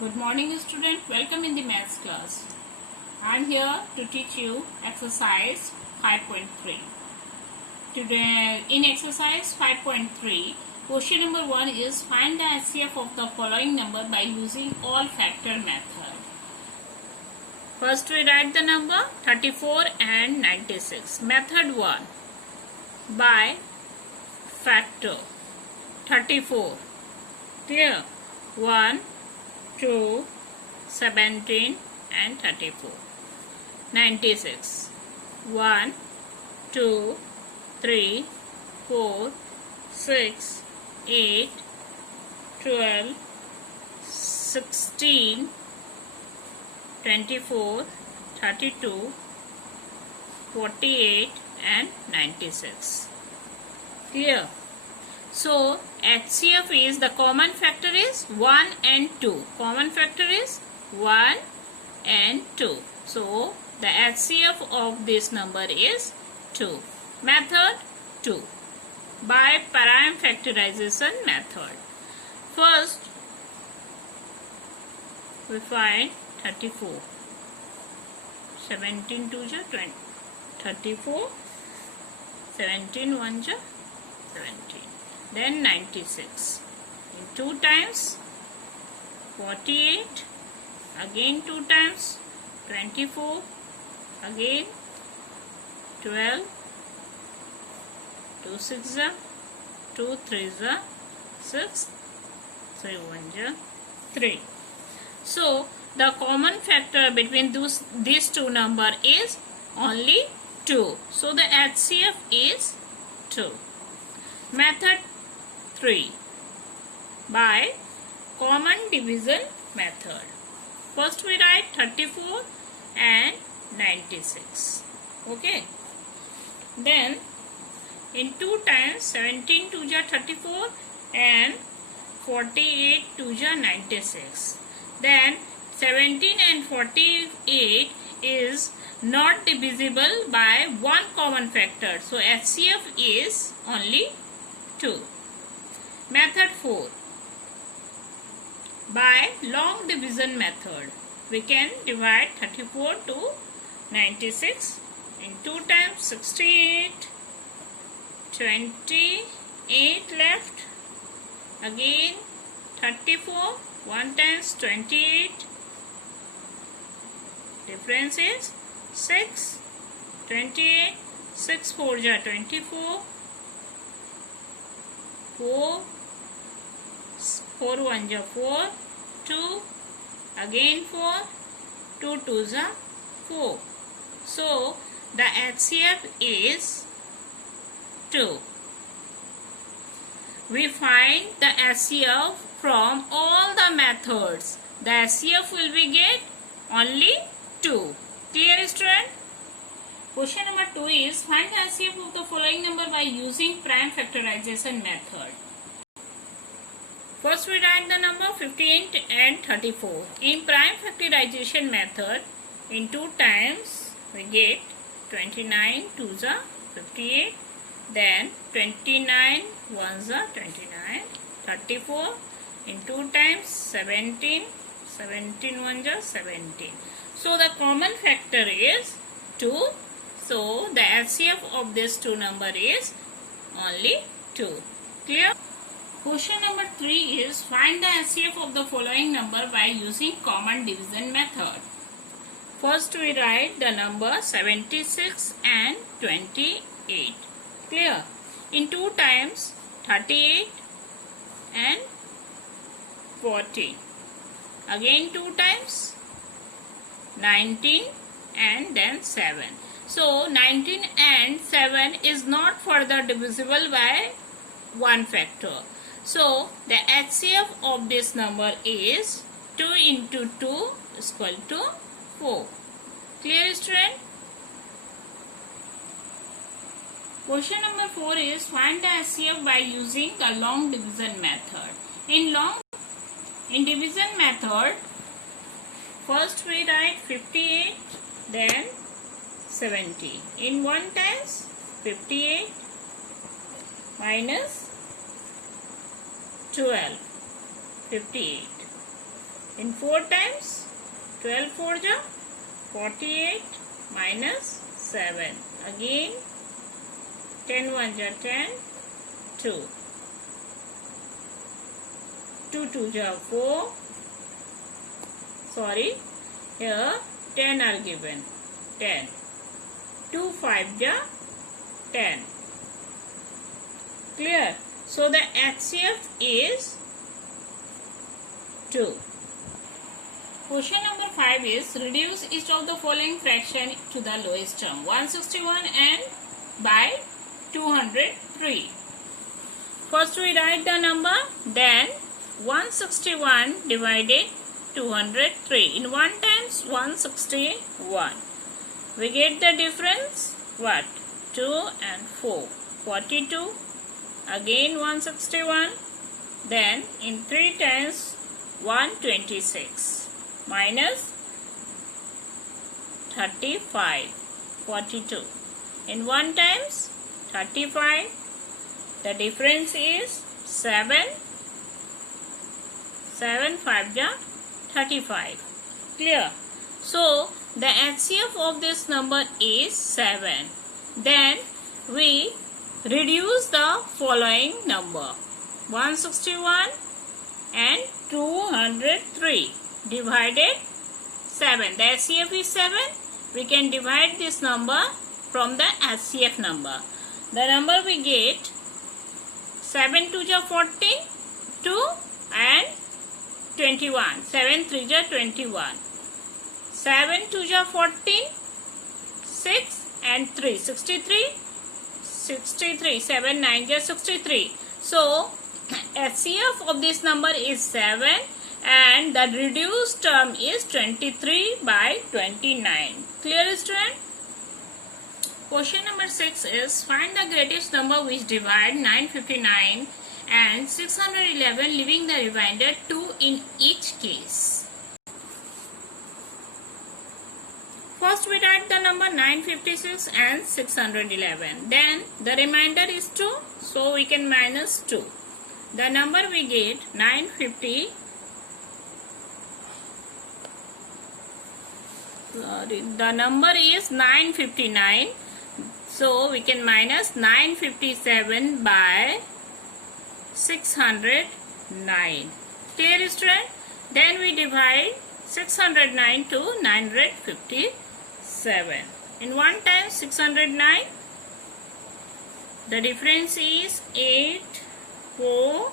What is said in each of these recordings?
Good morning student, welcome in the maths class. I am here to teach you exercise 5.3. Today in exercise 5.3, question number 1 is find the HCF of the following number by using all factor method. First we write the number 34 and 96. Method 1, by factor 34. Clear? 1, 2, 17 and 34. 96. 1, 2, 3, 4, 6, 8, 12, 16, 24, 32, 48 and 96. Clear? So, HCF is, the common factor is 1 and 2. Common factor is 1 and 2. So, the HCF of this number is 2. Method 2. By prime factorization method. First, we find 34. 17 2 ja 20. 34. 17 1 ja 17. Then 96. In 2 times 48. Again 2 times 24. Again 12. 2 6 ja 2 3 ja 6. 3 1 ja 3. So the common factor between these two numbers is only 2. So the HCF is 2. Method 3, by common division method. First we write 34 and 96. Okay. Then in 2 times 17 2 ja 34 and 48 2 ja 96. Then 17 and 48 is not divisible by one common factor. So HCF is only 2. Method 4. By long division method, we can divide 34 to 96 in 2 times 68, 28 left, again 34, 1 times 28, difference is 6, 28, 6 4 ja 24, 4, 4 1 ja 4, 2, again 4, 2 2 ja 4. So the HCF is 2. We find the HCF from all the methods. The HCF will be get only 2. Clear, student? Question number 2 is find the HCF of the following number by using prime factorization method. First we write the number 58 and 34. In prime factorization method, in 2 times we get 29 2s are 58, then 29 1s are 29, 34 in 2 times 17, 17 1s are 17. So the common factor is 2. So the HCF of this two number is only 2. Clear? Question number 3 is find the HCF of the following number by using common division method. First we write the number 76 and 28. Clear? In 2 times 38 and 40. Again 2 times 19 and then 7. So 19 and 7 is not further divisible by one factor. So the HCF of this number is 2 into 2 is equal to 4. Clear, student? Question number 4 is find the HCF by using the long division method. In division method, first we write 58, then 70. In 1 times 58 minus 12, 58. In 4 times, 12 4 ja 48 minus 7. Again 10 1 ja 10, 2. 2 2 ja 4. Sorry, here 10 are given. 10. 2 5 ja 10. Clear? So the HCF is 2. Question number 5 is reduce each of the following fraction to the lowest term. 161 and by 203. First we write the number, then 161 divided 203. In 1 times 161. We get the difference, what? 2 and 4. 42. Again 161. Then in 3 times 126. Minus 35, 42. In 1 times 35, the difference is 7. 7 5 ja 35. Clear? So the HCF of this number is 7. Then we reduce the following number, 161 and 203. Divided 7. The HCF is 7. We can divide this number from the HCF number. The number we get, 7 2 ja 14, 2 and 21. 7 3 ja 21. 7 2 ja 14, 6 and 3. 63. 63. 7 9 ja 63. So HCF of this number is 7. And the reduced term is 23 by 29. Clear, student? Question number 6 is find the greatest number which divide 959 and 611, leaving the remainder 2 in each case. First we write the number 956 and 611. Then the remainder is 2, so we can minus 2. The number we get 950. The number is 959, so we can minus 957 by 609. Clear, student? Then we divide 609 to 957. In 1 times 609, the difference is 8 4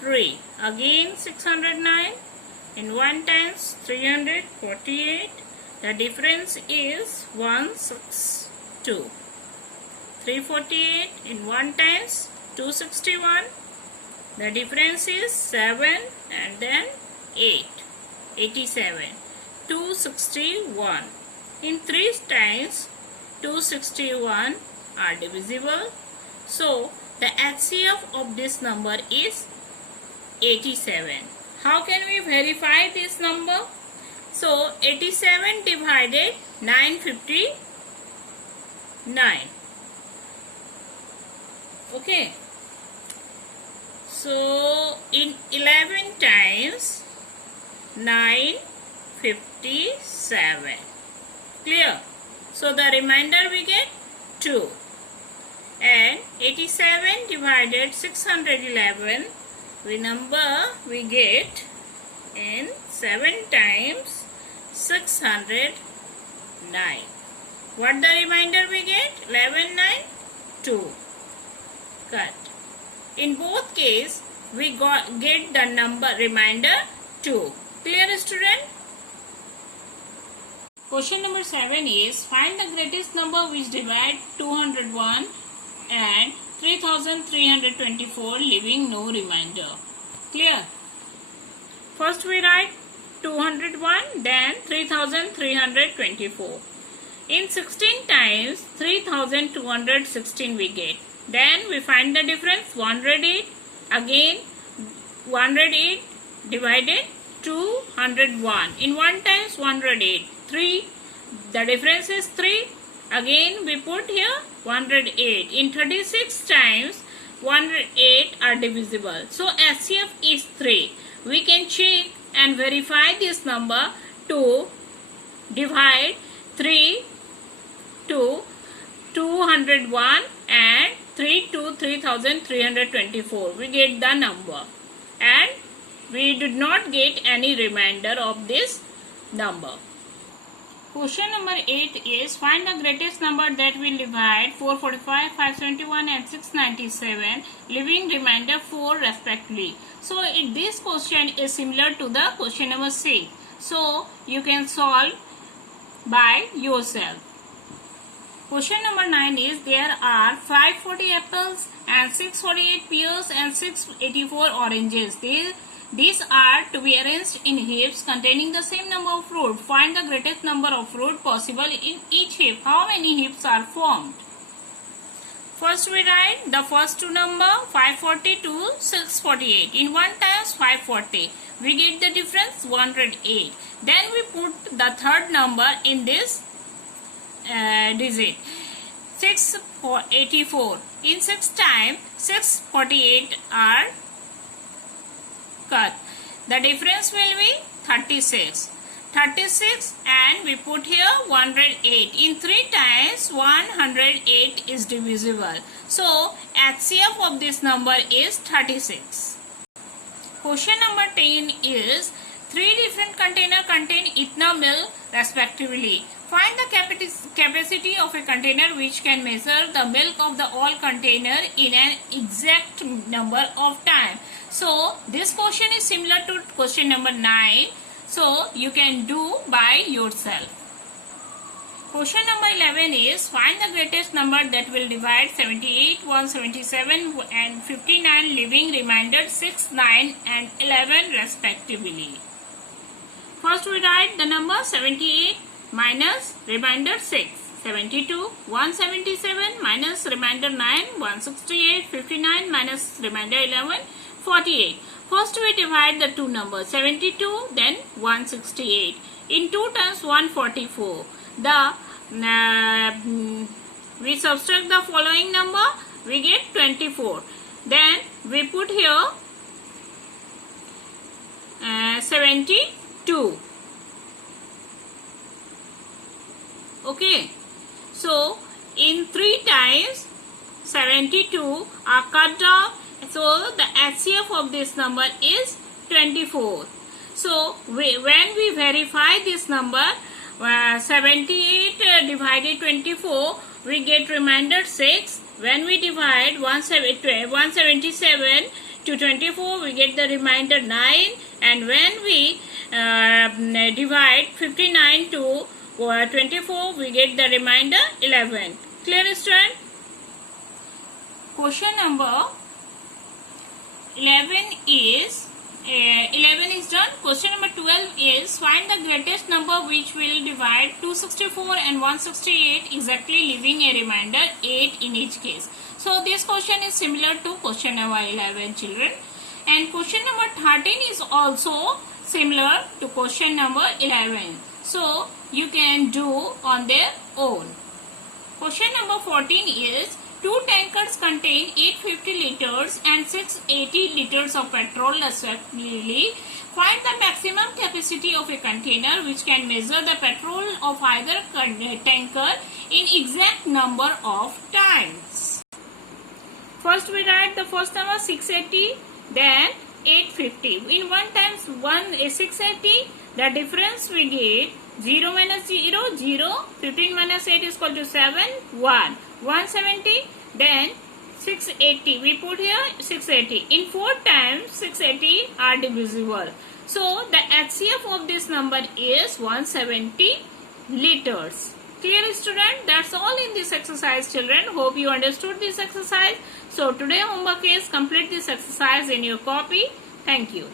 3. Again 609. In 1 times 348. The difference is 162. 348 in 1 times 261. The difference is 7 and then 8. 87. 261. In 3 times 261 are divisible. So the HCF of this number is 87. How can we verify this number? So 87 divided 959. Okay. So in 11 times 957. Clear? So the remainder we get 2. And 87 divided 611, we get in 7 times 609. What the remainder we get? 11 9 2. Cut. In both case we get the number remainder 2. Clear, student? Question number 7 is find the greatest number which divide 201 and 3324, leaving no remainder. Clear? First we write 201, then 3324. In 16 times 3216 we get. Then we find the difference 108. Again 108 divided 201. In 1 times 108. 3. The difference is 3. Again we put here 108. In 36 times 108 are divisible. So HCF is 3. We can check and verify this number to divide 3 to 201 and 3 to 3324. We get the number and we did not get any remainder of this number. Question number 8 is find the greatest number that will divide 445, 571 and 697, leaving remainder 4 respectively. So this question is similar to the question number 6. So you can solve by yourself. Question number 9 is there are 540 apples and 648 pears and 684 oranges. These are to be arranged in heaps containing the same number of fruit. Find the greatest number of fruit possible in each heap. How many heaps are formed? First we write the first two number 540 to 648. In 1 times 540. We get the difference 108. Then we put the third number in this digit 684. In 6 times 648 are cut. The difference will be 36. 36 and we put here 108. In 3 times 108 is divisible. So HCF of this number is 36. Question number 10 is 3 different containers contain ethanol milk respectively. Find the capacity of a container which can measure the milk of the all container in an exact number of time. So this question is similar to question number 9. So you can do by yourself. Question number 11 is find the greatest number that will divide 78, 177 and 59, leaving remainder 6, 9 and 11 respectively. First we write the number 78 minus remainder 6. 72, 177 minus remainder 9, 168, 59 minus remainder 11, 48. First we divide the two numbers 72 then 168. In 2 times 144. We subtract the following number, we get 24. Then we put here 72. Okay. So in 3 times 72 are cut off. So the HCF of this number is 24. So when we verify this number 78 divided 24, we get remainder 6. When we divide 177 to 24, we get the remainder 9. And when we divide 59 to 24, we get the remainder 11. Clear, student? Question number 11 is done. Question number 12 is find the greatest number which will divide 264 and 168 exactly, leaving a remainder 8 in each case. So this question is similar to question number 11, children. And question number 13 is also similar to question number 11. So you can do on their own. Question number 14 is 2 tankers contain 850 liters and 680 liters of petrol respectively. Find the maximum capacity of a container which can measure the petrol of either tanker in exact number of times. First we write the first number 680, then 850. In 1 times 1 is 680. The difference we get 0 minus 0, 0. 15 minus 8 is equal to 7, 1. 170, then 680. We put here 680. In 4 times 680 are divisible. So the HCF of this number is 170 liters. Clear, student? That's all in this exercise, children. Hope you understood this exercise. So today homework is complete this exercise in your copy. Thank you.